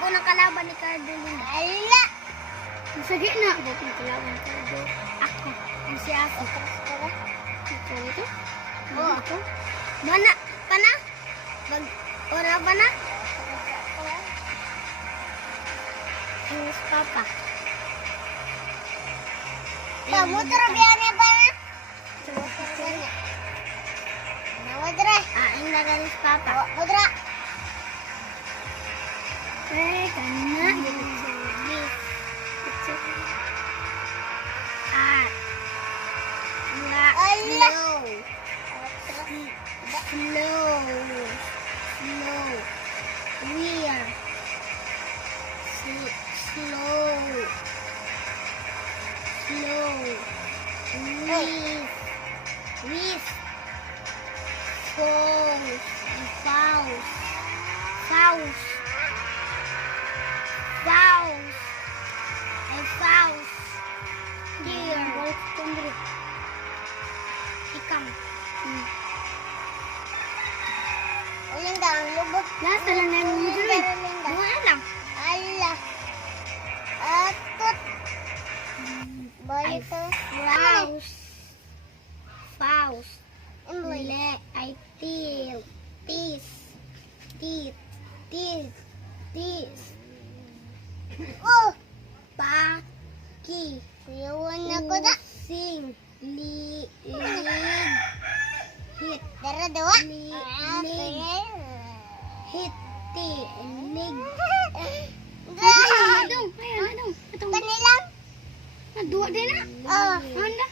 unang kalaban ni Cardo Linda? Ala! Sa gitna. Ba't yung kalaban ni Cardo? Ako. Ang si ako. Ito ito? Oo. Ito? Mana? Pana? Ora ba na? Ang papa. Motor biya niya ba na? Nawadra. Ang nagalis papa. Wadra. Kana. Nasa lang na yung muduloy. Bunga lang. Allah. Atot. Balik to. Faust. Faust. Le. Ay til. Tis. Tit. Tis. Tis. Oh. Paki. Kuyawan ako na. Sing. Lig. Hit. Dara dawa. Lig. Hiti, lig. Ayan na dong. Kanilang? Dua din na. Oo. Ano?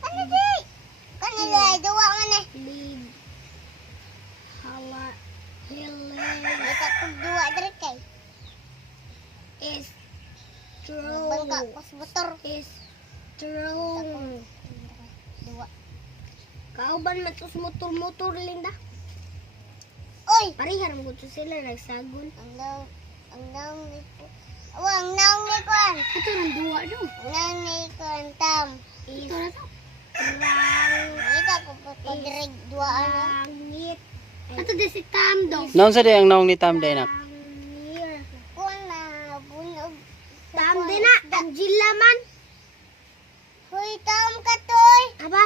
Ano di? Kanila, dua nga na. Lig. Hala. Hilig. Ito kong dua dari kay. Is true. Bangka, pas motor. Is true. Dua. Kauban matus motor-motor, Linda. Oy! Parihar mo ito sila, nagsagol. Ang naong ni ko. Ang naong ni ko. Ito ng duwa doon. Ang naong ni ko, ang tam. Ito na to. Ito ko po pag-direct duwaan na. Langit. Ito din si Tam doon. Naon sa di ang naong ni Tam day nak? Kuwan na, bunog. Tam din na, Angela man. Hoy, Tam ka toy. Aba?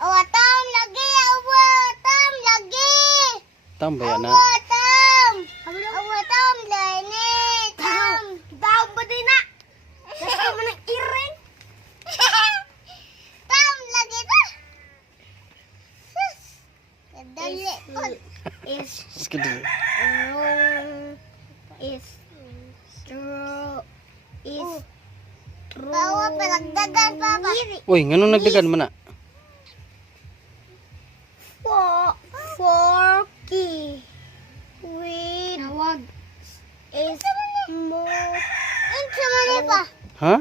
Awa, Tam, lagi, awa, Tam, lagi. Tam ba yan na? Awa, Tam. Awa, Tam, lani, Tam. Tam ba din na? Gusto mo ng iring? Tam, lagi na. Sus. Kadali ko. Is Skidul. wrong. Is true. Is true. Bawa, palagdagan, Papa. Uy, nganong nagdagan man na? Forky with nawag is more. Unsa man pa? Ha?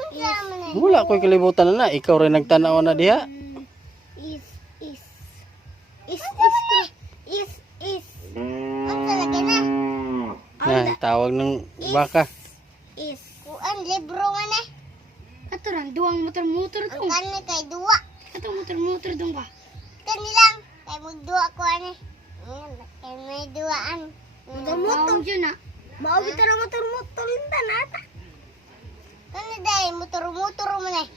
Unsa man? Wala ko'y kalibutan na na. Ikaw rin nagtanaw na diha. Is unsa lagi na? Na, tawag ng baka. Is kuan libro man eh. Ato ran duwang motor-motor to. Ang kani kay duwa. Ato motor-motor dong ba? Kanilang kay magduwa ko ani. Kay may duwaan. Motor-motor yun na. Mao kita ra motor-motor linda na ata. Kani day motor-motor man eh.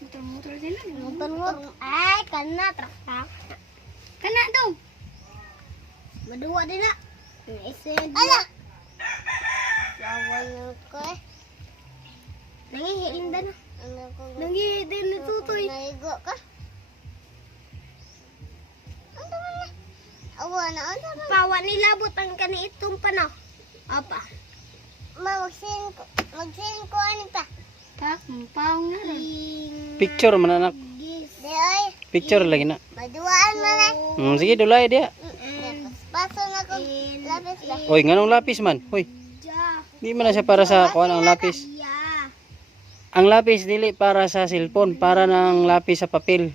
Motor-motor din na. Motor-motor. Ay kana tra. Kana daw. Maduwa din na. Ala. Lawan ko eh. Nangihi linda na. Nangihi din ni Tutoy. Naigo ka. Awa na, ano? Pawa nilabot ang kaniitong pano. Apa? Magsin ko ano pa? Tak, pang na rin. Picture man anak. Deoy. Picture lagi na. Maduaan man eh. Sige, dulay dia. Paso na ko lapis ba? Uy, nganong lapis man? Uy, di man na siya para sa kuan ang lapis. Ang lapis dili para sa cellphone, para ng lapis sa papel.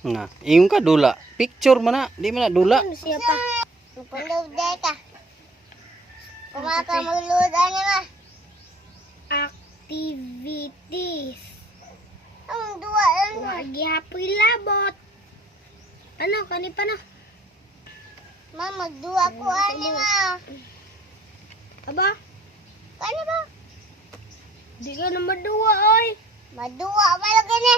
Nga, iyong ka dula. Picture man na, di man na dula. Siya pa. Pulog day ka. Kumaka maglud ani ma. Activities. Ang duwa lang. Wagi hapoy labot. Ano, kani pa na? Ma, magduwa ko ani ma. Aba? Kani ba? Di ka na maduwa, oy. Maduwa ba lagi ni?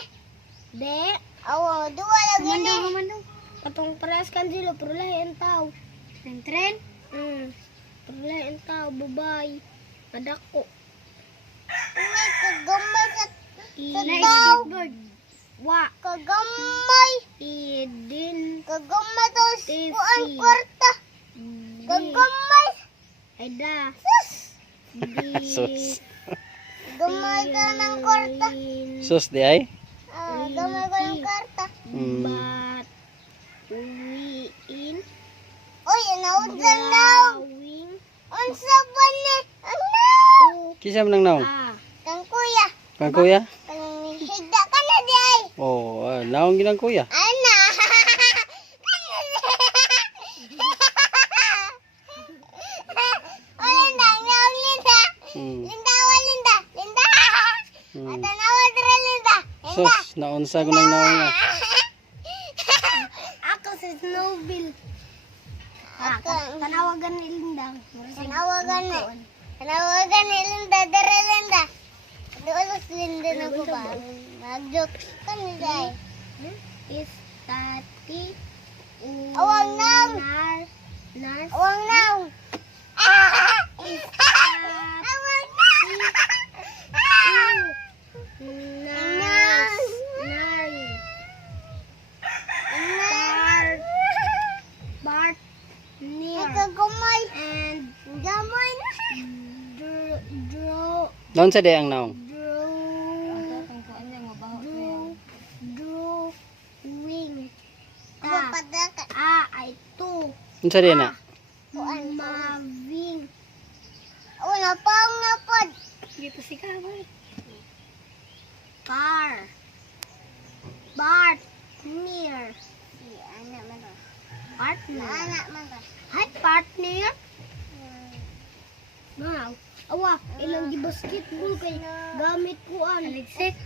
Di. Awa, maduwa lagi ni. Kamandong. Katong parehas kan sila, pero lahi ang tao. Tren? Pero lahi ang tao, babay. Padako. May kagamay sa tao. Wa. Kagamay. Idin. Kagamay to. Kuan kwarta. Kagamay. Aida. Sus. Gamay ka ng kwarta. Sus di ay? Gamay ka ng kwarta. Hmm. Uwiin. Uy, naunsa daw. Unsa ba ni? Ano? Kisa man nang naong? Kang kuya. Kang kuya? Kang higda ka na di ay. Oh, naong ginang kuya. Ana. Linda, naong Linda. Linda, Linda. Linda. Ata nawa dira Linda. Sus, naunsa ko nang naong nga. Ako si Snowball. Tanawagan ni Linda. Tanawagan ni. Tanawagan ni Linda. Dere Linda. Doon Linda na ko ba? Mag-joke ka ni Day. Is tati. Awang nang. Awang nang. Is tati. Awang nang. Nang. Partner and gamay Naon sa di ang naong? drawing ay to Unsa di na? maving napang napod dito si Kaboy car partner Hi, partner. Wow. Awa, ilang di basketball kay gamit ko an. Aligsik.